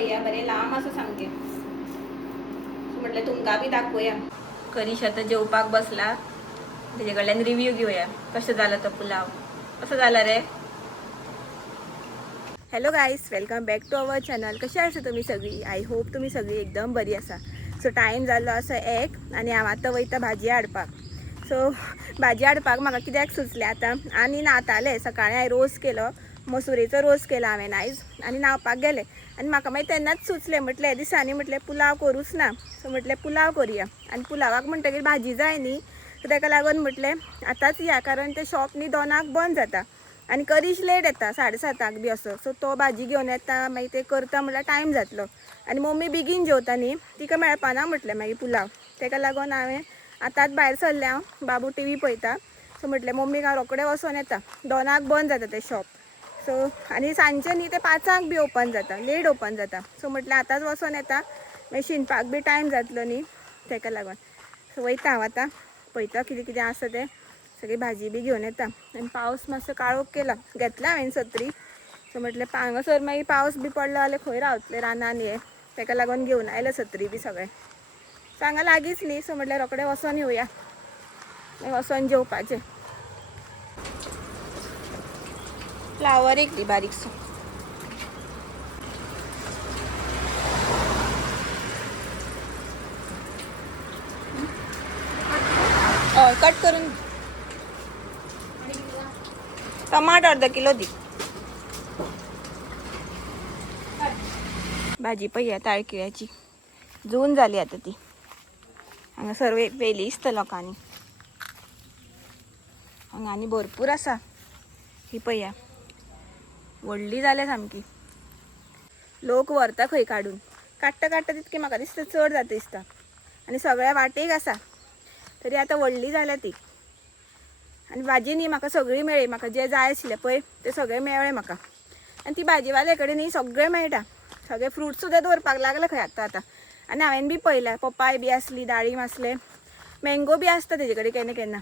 पळया बरें लांब असं सामकें. म्हटलं तुमकां बी दाखवया. करीश आता जेवपाक बसला. त्याच्या कडल्यान रिव्ह्यू घेऊया कसं झालं तो पुलाव. कसं झाला रे? Hello guys, welcome back to our channel. कशी आसा तुम्ही सगळी? आय होप तुम्ही सगळी एकदम बरी आसा. सो टायम जालो असो 1 आणि हांव आतां वयता भाजी हाडपाक. सो भाजी हाडपाक म्हाका कित्याक सुचलें आतां आनी न्हातालें. सकाळीं हांवें रोस केलो, मसुरेचो रोस केलो हांवें आयज आनी न्हावपाक गेलें. आनी म्हाका मागीर तेन्नाच सुचलें, म्हटलें ह्या दिसांनी म्हटलें पुलाव करूच ना. सो म्हटलें पुलाव करुया. आनी पुलावाक म्हणटकीर भाजी जाय न्ही, सो ताका लागून म्हटलें आतांच या, कारण तें शॉप न्ही 2 बंद जाता आनी करीश लेट येता 7:30 बी असो. सो तो भाजी घेवन येता, मागीर ते करता म्हटल्यार टायम जातलो. आनी मम्मी बेगीन जेवता न्ही, तिका मेळपाना म्हटलें मागीर पुलाव. ताका लागून हांवें आतांच भायर सरलें हांव. बाबू टीव्ही पळयता. सो म्हटलें मम्मीक हांव रोखडें वचोन येता. 2 बंद जाता तें शॉप. सो आनी सांजचें न्ही तें 5 बी ओपन जाता, लेट ओपन जाता. सो म्हटलें आतांच वचोन येता, मागीर शिनपाक बी टायम जातलो न्ही, ताका लागून. सो वयता हांव आतां, पळयता कितें कितें आसा तें. सगळी भाजी बी घेवन येता. आनी पावस मातसो काळोख केला. घेतला हांवें सत्री. सो म्हटलें हांगासर मागीर पावस बी पडलो जाल्यार खंय रावतलें रानान हे, ताका लागून घेवन आयलें सत्री बी सगळें. सो हांगा लागींच न्ही, सो म्हटलें रोखडें वचोन येवया, मागीर वचोन जेवपाचें. फ्लावर एक दी बारीकसो. हय कट करून. टमाट अर्द किलो दी. भाजी पळया ताळकिळ्याची जून जाली आतां ती. हांगा सर्व वेली दिसता लोकांनी. हांगा आनी भरपूर आसा. ही पळया व्हडली जाल्या सामकी. लोक व्हरता खंय काडून. काडटा काडटा तितकी म्हाका दिसता चड जाता दिसता. आनी सगळ्या वाटेक आसा, तरी आतां व्हडली जाल्या ती. आनी भाजी न्ही म्हाका सगळी मेळ्ळी. म्हाका जें जाय आशिल्लें पळय तें सगळें मेळ्ळें म्हाका. आनी ती भाजीवाले कडेन न्ही सगळें मेळटा. सगळे फ्रुट्स सुद्दां दवरपाक लागले खंय आतां. आनी हांवें बी पळयलां पपाय बी आसली, डाळीम आसले, मँगो बी आसता तेजे कडेन केन्ना केन्ना.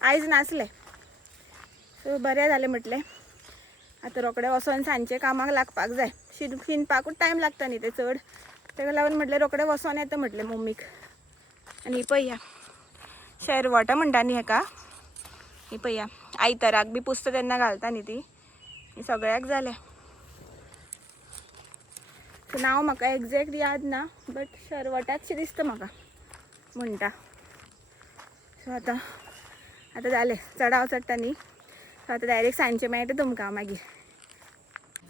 आयज नासलें. सो बरें जालें म्हटलें आतां रोखडें वचोन सांजचें कामाक लागपाक जाय. शिनपाकूच टायम लागता न्ही तें चड, ताका लागून म्हटलें रोखडें वचोन येता म्हटलें मम्मीक. आनी ही पळया शेरवटां म्हणटा न्ही हेका. ही पळया आयताराक बी पुजता तेन्ना घालता न्ही ती. ही सगळ्याक जाल्या. नांव म्हाका एग्जॅक्ट याद ना, बट शेरवटाचशें दिसता म्हाका म्हणटा. सो आतां जालें चडाव चडटा न्ही. सो आतां डायरेक्ट सांजचें मेळटा तुमकां मागीर.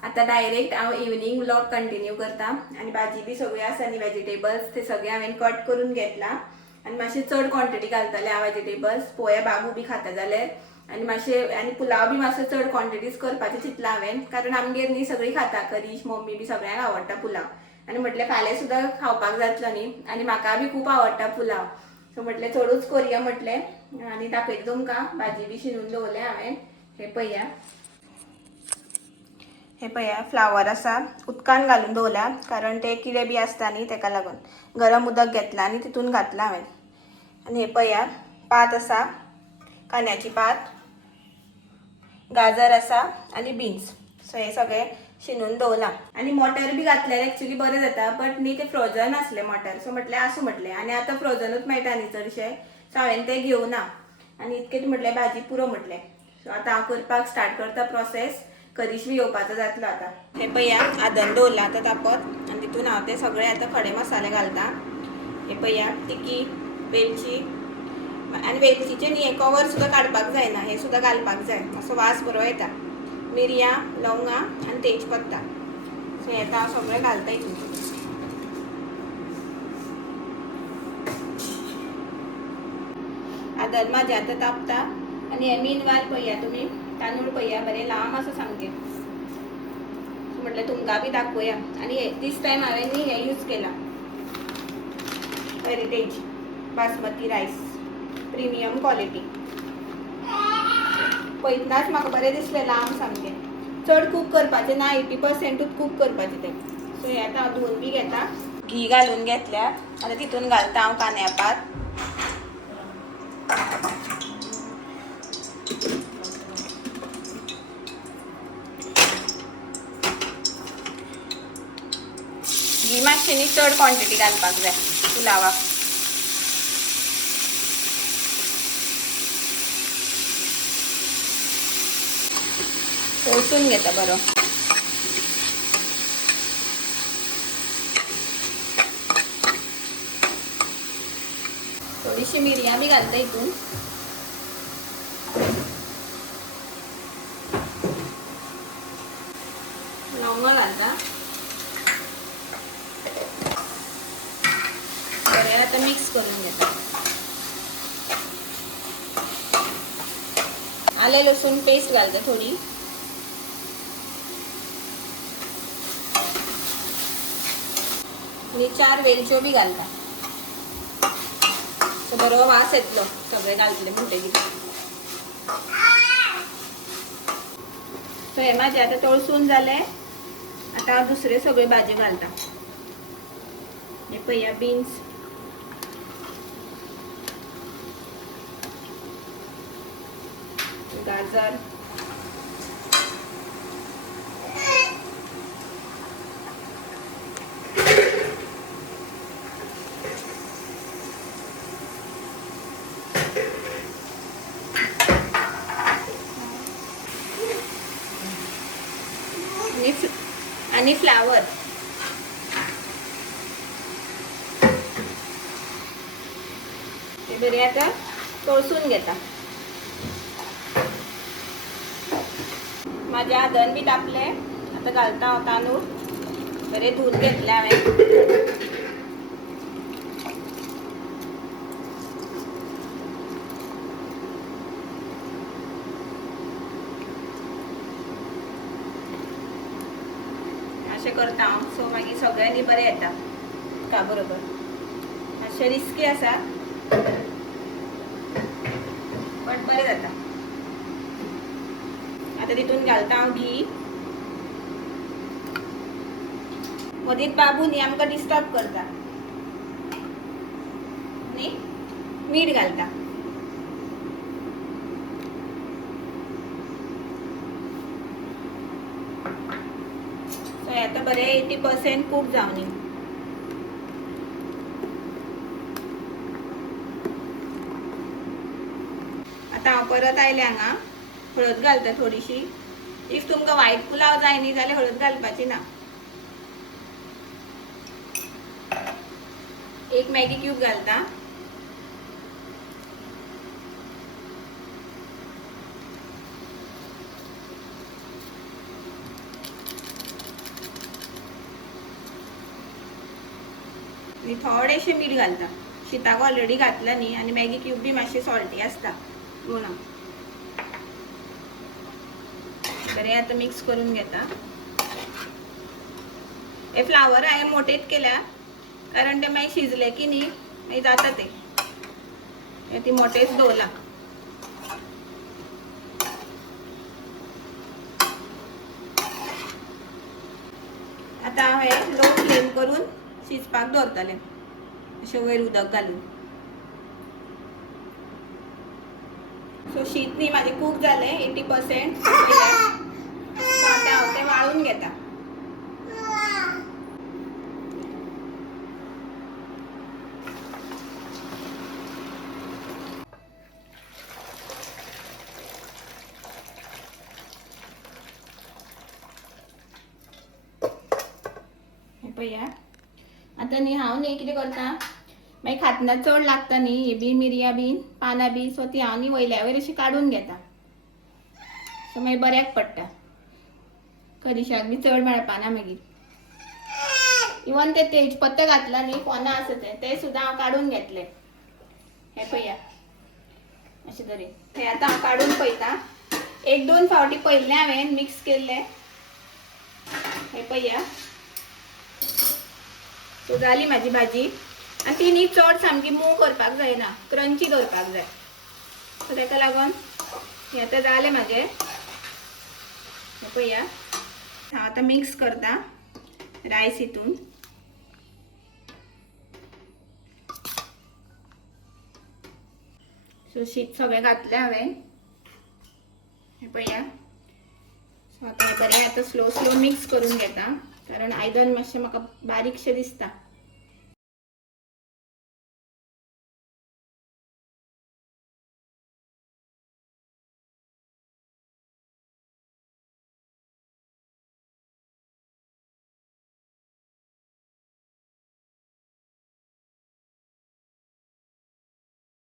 आतां डायरेक्ट हांव इवनिंग व्लॉग कंटिन्यू करता. आनी भाजी बी सगळी आसा न्ही वेजिटेबल्स ते सगळे हांवें कट करून घेतला. आनी मातशें चड क्वॉन्टिटी घालतलें हांव वेजिटेबल्स. पोया बाबू बी खाता जाल्यार. आनी मातशें आनी पुलाव बी मातसो चड क्वॉन्टिटीज करपाचें चिंतलां हांवें, कारण आमगेर न्ही सगळीं खाता. करीश मम्मी बी सगळ्यांक आवडटा पुलाव. आनी म्हटलें फाल्यां सुद्दां खावपाक जातलो न्ही. आनी म्हाका बी खूब आवडटा पुलाव. सो म्हटलें चडूच करुया म्हटलें. आनी दाखयता तुमकां. भाजी बी शिनून दवरलें हांवें. हे पळया. हे पळया फ्लावर आसा, उदकान घालून दवरला, कारण ते किडे बी आसता न्ही ताका लागून. गरम उदक घेतलां आनी तितून घातलां हांवें. आनी हे पळया पात आसा, कांद्याची पात, गाजर आसा आनी बीन्स. सो हे सगळें शिनून दवरलां. आनी मटर बी घातल्यार एक्चुअली बरें जाता, बट न्ही ते फ्रोजन आसले मटर. सो म्हटलें आसूं म्हटलें. आनी आतां फ्रोजनूच मेळटा न्ही चडशे, सो हांवें ते घेवना. आनी इतकेच म्हटलें भाजी पुरो म्हटलें. सो आतां हांव करपाक स्टार्ट करता प्रोसेस. करीश बी येवपाचो जातलो आतां. हे पळया आदन दवरलां आतां तापत. आनी तितून हांव ते सगळे आतां खडे मसाले घालता. हे पळया तिकी, वेलची, आनी वेलचीचे न्ही हे कवर सुद्दां काडपाक जायना, हे सुद्दां घालपाक जाय, मातसो वास बरो येता. मिरयां, लवंगां आनी तेजपत्ता. सो हे आतां हांव सगळें घालता हितून. आदन म्हाजें आतां तापता. आनी हे मीनवाल पळया तुमी तांदूळ पळया बरें लांब आसा सामकें. सो म्हटलें तुमकां बी दाखोवया. आनी दीस टायम हांवें न्ही हे यूज केला, हेरिटेज बासमती रायस, प्रिमियम क्वॉलिटी. पळयतनाच म्हाका बरें दिसलें लांब सामकें. चड कूक करपाचें ना, 80%च कूक करपाचें तें. सो हें आतां हांव धुवन बी घेता. घी घालून घेतल्या. आतां तितून घालता हांव कांद्या पात. ही मातशी न्ही चड क्वॉन्टिटी घालपाक जाय पुलावाक. तळसून घेता बरो. थोडीशी मिरयां बी घालता हितून. लवंग घालता. बरें आता मिक्स करून घेता. आले लसूण पेस्ट घालता थोडी. आणि 4 वेलच्यो बी घालता. सो बरो वास येतलो सगळे घालतले म्हणटकीर. सो हे माझे आता तळसून जाले. आता हांव दुसरे सगळे भाजी घालता. हे पळया बीन्स, गाजर, आणि फ्लावर. हे बरे आता तळसून घेता. माझे आदन बी तापले. आता घालता हांव तांदूळ. बरे धुवून घेतले हांवें. अशें करता हांव. सो मागीर सगळ्यांनी बरें येता का बरोबर. मातशें रिस्की आसा बट बरें जाता. आता तितून घालता हांव घी. मदींच बाबू न्ही आमकां डिस्टर्ब करता न्ही. मीठ घालता. सो आता बरें 80% कूक जावनी. आता हांव परत आयले हांगा. हळद घालता थोडीशी. इफ तुमकां व्हायट पुलाव जाय न्ही जाल्यार हळद घालपाची ना. 1 मॅगी क्यूब घालता. आणि थोडेशें मीठ घालता. शीताक ऑलरेडी घातला न्ही आणि मॅगी क्यूब बी मातशी सॉल्टी आसता म्हणून. बरें आता मिक्स करून घेता. हे फ्लावर हांवें मोठेच केल्या कारण ते मागीर शिजले की न्ही मागीर जाता ते. ती मोठेच दवरला. आता हांवें लो फ्लेम करून शिजपाक दवरतलें अशें वयर उदक घालून. सो शीत न्ही म्हाजें कूक जालें 80%. सो आतां हांव तें वाळून घेता. हे पळया आता न्ही हांव न्ही कितें करता मागीर खातना चड लागता न्ही हे बी मिरयां बीन पानां बी. सो ती हांव न्ही वयल्या वयर अशी काडून घेता. सो मागीर बऱ्याक पडटा. करिशाक बी चड मेळपाना मागीर. इवन ते तेजपत्ता घातला न्ही पोना आसा ते सुद्दां हांव काडून घेतले. हे पळया अशें तरेन. हे आतां हांव काडून पळयता. 1-2 फावटी पयले हांवें मिक्स केल्ले. हे पळया. सो जाली म्हाजी भाजी. आनी ती न्ही चड सामकी मोव करपाक जायना. क्रंची दवरपाक जाय. सो ताका लागून हे आतां जालें म्हाजें. हे पळया हांव आतां मिक्स करता रायस हितून. सो शीत सगळें घातलें हांवें. हे पळया. सो आतां हे बरें आतां स्लो मिक्स करून घेता. कारण आयदन मातशें म्हाका बारीकशें दिसता.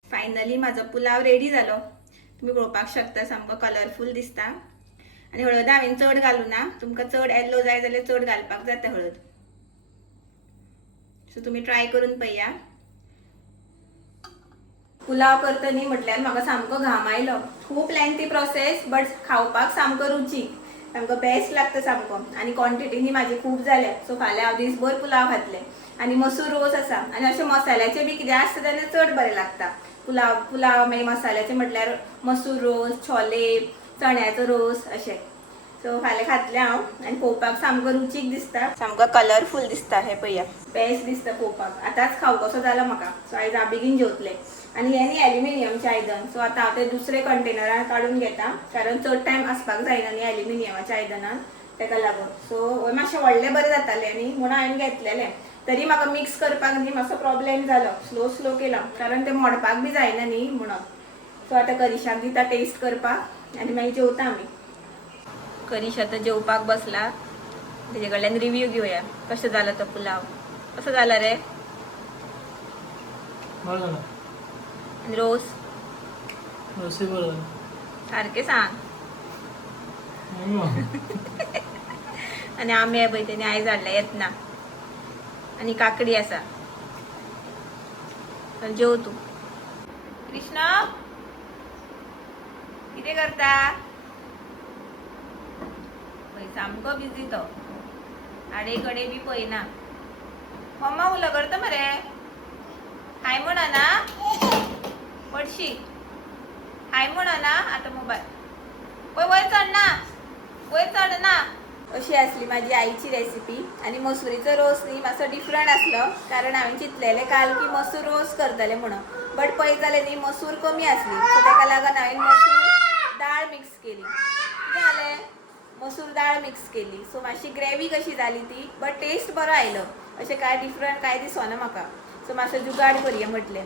फायनली माझो पुलाव रेडी जालो. तुम्ही पळोवपाक शकता सामको कलरफूल दिसता. आणि हळद हांवें चड घालूं ना. तुमकां चड येल्लो जाय जाल्यार चड घालपाक जाता हळद. सो तुम्ही ट्राय करून पळया. पुलाव करतनी म्हटल्यार म्हाका सामको घाम आयलो. खूप लेंथी प्रोसेस बट खावपाक सामको रुचीक, सामको बेस्ट लागता सामको. आणि क्वॉन्टिटीनी माझे खूप जाल्या. सो फाल्यां हांव दिसभर पुलाव खातलें. आणि मसूर रोस आसा आणि अशें मसाल्याचे बी कितें आसता तेन्ना चड बरें लागता. पुलाव मागीर मसाल्याचे म्हटल्यार मसूर रोस, छोले, चण्याचो रोस अशें. सो फाल्यां खातलें हांव. आनी पळोवपाक सामको रुचीक दिसता, सामको कलरफूल दिसता. हे पळया, बेस्ट दिसता पळोवपाक. आतांच खावं कसो जाला म्हाका. सो आयज हांव बेगीन जेवतलें. आणि हे न्ही एल्युमिनियमचे आयदन. सो आतां हांव ते दुसरे कंटेनरान काडून घेता, कारण चड टायम आसपाक जायना न्ही एल्युमिनियमाच्या आयदनान, तेका लागून. सो मातशें व्हडलें बरें जातालें न्ही म्हणून हांवें घेतलेलें. तरी म्हाका मिक्स करपाक न्ही मातसो प्रॉब्लेम जालो. स्लो केला, कारण ते मोडपाक बी जायना न्ही म्हणून. सो आतां करिशाक दिता टेस्ट करपाक आनी मागीर जेवता आमी. करिश आतां जेवपाक बसला. तेजे कडल्यान रिव्ह्यू घेवया कशें जालो तो पुलाव. कसो जाला रे? आणि रोस सारकें सांग. आणि आंबे पळय तेणी आयज हाडले येतना. आणि काकडी आसा. जेव तू. कृष्णा कितें करता? सामको बिझी तो. आडे कडे बी पळयना. मम्मा उलो करता मरे. हाय म्हणा ना. पडशी हाय म्हणा ना. आता मोबाईल पळय वयर चडना, वयर चडना. अशी आसली माझी आईची रेसिपी. आणि मसुरीचो रोस न्ही मातसो डिफरंट आसलो, कारण हांवें चिंतलेलें काल की मसूर रोस करतलें म्हणून. बट पळयत जाल्यार न्ही मसूर कमी आसली. सो तेका लागून हांवें मसूर दाळ मिक्स केली. कितें जालें? मसूर दाळ मिक्स केली. सो मातशी ग्रेवी कशी जाली ती, बट टेस्ट बरो आयलो. अशें कांय डिफरंट कांय दिसना म्हाका. सो मातसो जुगाड करया म्हटलें.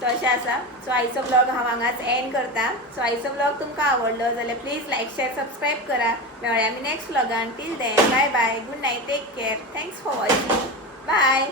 सो अशें आसा. सो आयचो ब्लॉग हांव हांगाच एंड करता. सो आयचो ब्लॉग तुमकां आवडलो जाल्यार प्लीज लायक, शेअर, सबस्क्राईब करा. मेळया आमी नेक्स्ट ब्लॉगान. Till then bye bye, good night, take care, thanks for watching, bye.